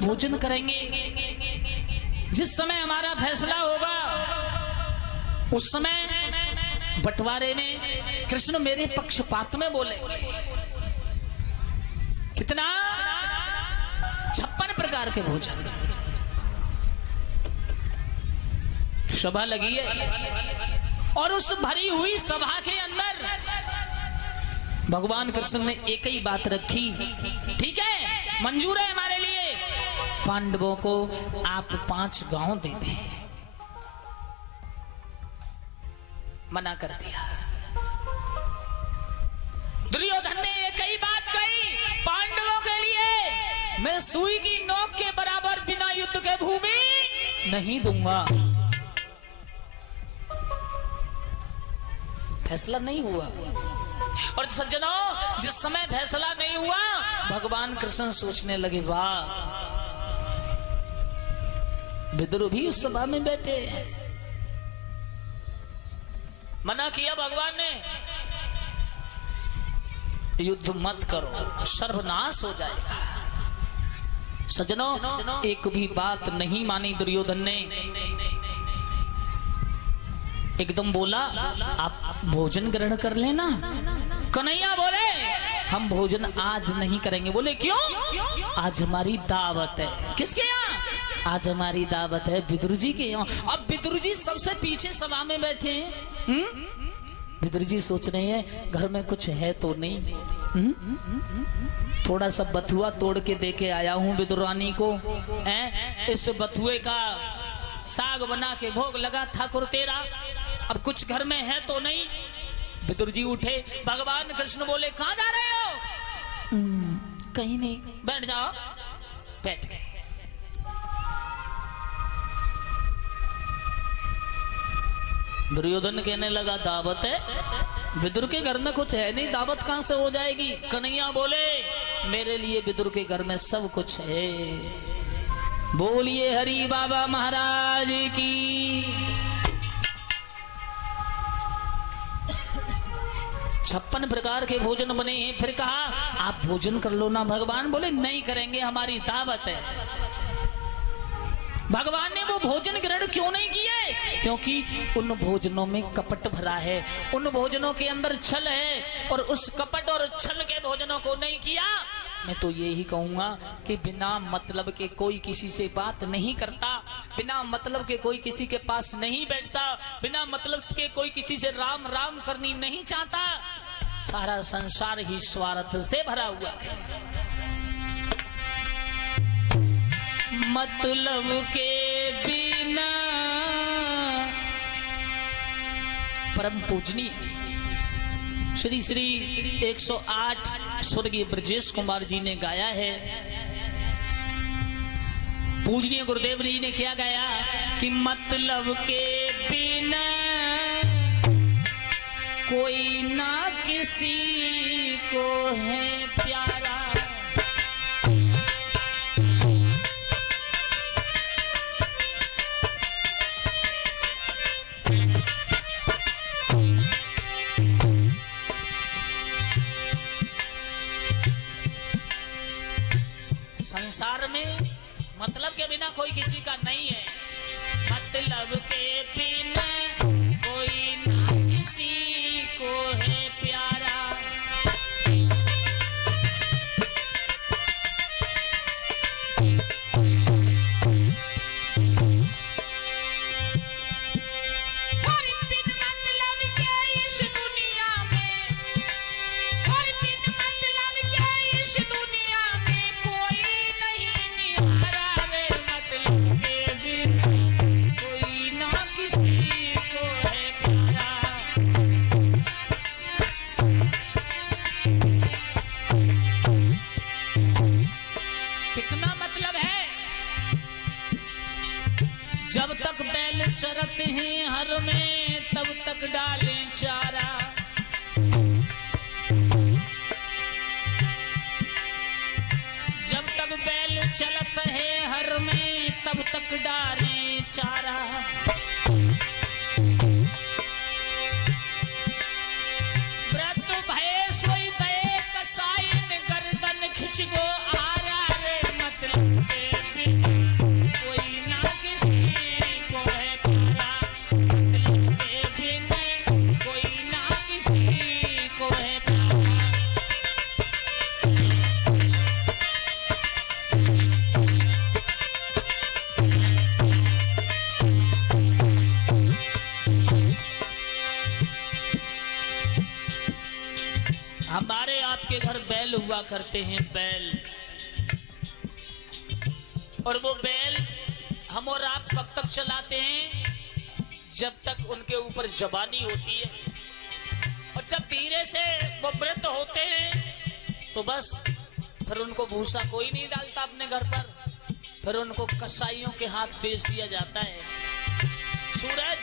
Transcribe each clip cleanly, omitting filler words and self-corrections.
भोजन करेंगे। जिस समय हमारा फैसला होगा उस समय बंटवारे में कृष्ण मेरे पक्षपात में बोलेंगे। कितना? 56 प्रकार के भोजन। सभा लगी है और उस भरी हुई सभा के अंदर भगवान कृष्ण ने एक ही बात रखी, ठीक है मंजूर है हमारे लिए, पांडवों को आप 5 गांव दे दें। मना कर दिया। दुर्योधन ने एक ही बात कही, पांडवों के लिए मैं सुई की नोक के बराबर बिना युद्ध के भूमि नहीं दूंगा। फैसला नहीं हुआ। और सज्जनों, जिस समय फैसला नहीं हुआ भगवान कृष्ण सोचने लगे, वाह विदुर भी उस सभा में बैठे। मना किया भगवान ने, युद्ध मत करो, सर्वनाश हो जाएगा। सज्जनों, एक भी बात नहीं मानी दुर्योधन ने। एकदम बोला, आप भोजन ग्रहण कर लेना। कन्हैया बोले, हम भोजन आज नहीं करेंगे। बोले क्यों? आज हमारी दावत है। किसके यहाँ? आज हमारी दावत है विदुर जी के यहाँ। अब विदुर जी सबसे पीछे सभा में बैठे हैं। विदुर जी सोच रहे हैं घर में कुछ है तो नहीं। थोड़ा सा बथुआ तोड़ के देके आया हूं विदुर रानी को। इस बथुए का साग बना के भोग लगा ठाकुर तेरा, अब कुछ घर में है to नहीं। विदुर जी उठे, भगवान कृष्ण बोले कहां जा रहे हो? कहीं नहीं। बैठ जाओ। बैठ गए। दुर्योधन कहने लगा दावत है, विदुर के घर में कुछ है नहीं, दावत कहां से हो जाएगी? कन्हैया बोले मेरे लिए विदुर के घर में सब कुछ है। बोलिए हरि बाबा महाराज की। 56 प्रकार के भोजन बने हैं। फिर कहा आप भोजन कर लो ना। भगवान बोले नहीं करेंगे, हमारी दावत है। भगवान ने वो भोजन ग्रहण क्यों नहीं किए? क्योंकि उन भोजनों में कपट भरा है, उन भोजनों के अंदर छल है, और उस कपट और छल के भोजनों को नहीं किया। मैं तो यही कहूंगा कि बिना मतलब के कोई किसी से बात नहीं करता, बिना मतलब के कोई किसी के पास नहीं बैठता, बिना मतलब के कोई किसी से राम राम करनी नहीं चाहता। सारा संसार ही स्वार्थ से भरा हुआ है। मतलब के बिना परम पूजनीय श्री श्री 108 स्वर्गीय ब्रजेश कुमार जी ने गाया है। पूजनीय गुरुदेव जी ने क्या गाया कि मतलब के बिना कोई ना किसी को है प्यारा। संसार में मतलब के बिना कोई किसी का नहीं है। मतलब के बिना कोई ना किसी को है प्यारा। हमारे आपके घर बैल हुआ करते हैं, बैल। और वो बैल हम और आप कब तक चलाते हैं? जब तक उनके ऊपर जवानी होती है। और जब धीरे से वो वृद्ध होते हैं तो बस फिर उनको भूसा कोई नहीं डालता अपने घर पर, फिर उनको कसाईयों के हाथ बेच दिया जाता है। सूरज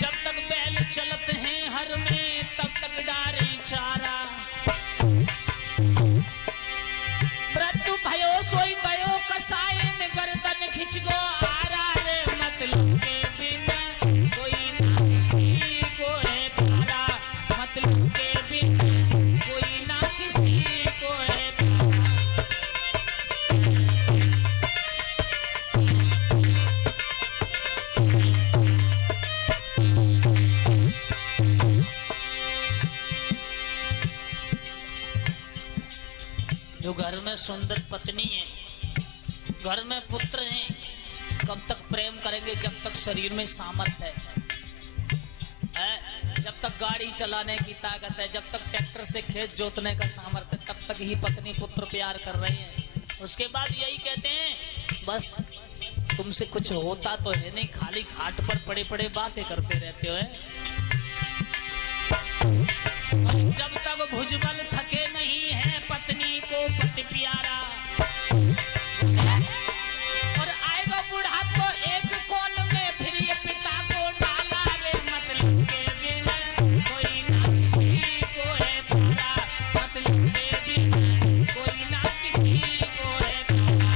जब तक बैल चलत हैं हर में, तब तक डारे चारा। मृत्यु भयो सोई गयो कसायन, गर्दन खिंच गो आरा रे। मतलब के बिना कोई ना किसी को है प्यारा, मतलब के बिना कोई ना किसी को है प्यारा। जो घर में सुंदर पत्नी है, घर में पुत्र हैं, कब तक प्रेम करेंगे? जब तक शरीर में सामर्थ्य है, जब तक गाड़ी चलाने की ताकत है, जब तक ट्रैक्टर से खेत जोतने का सामर्थ्य है, तब तक ही पत्नी पुत्र प्यार कर रहे हैं। उसके बाद यही कहते हैं बस तुमसे कुछ होता तो है नहीं, खाली खाट पर पड़े पड़े बातें करते रहते हो। जब तक भुजबल थके नहीं है पत्नी को पति प्यारा, और आएगा बुढ़ापा एक कोन में, फिर ये पिता को डाला रे। मतलब के बिना कोई ना किसी को है प्यारा, मतलब के बिना कोई ना किसी को है प्यारा।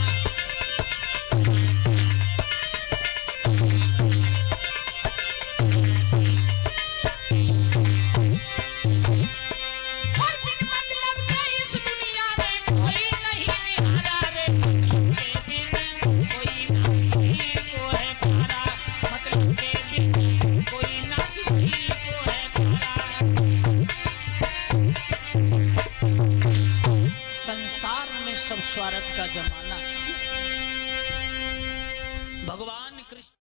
संसार में सब स्वार्थ का जमाना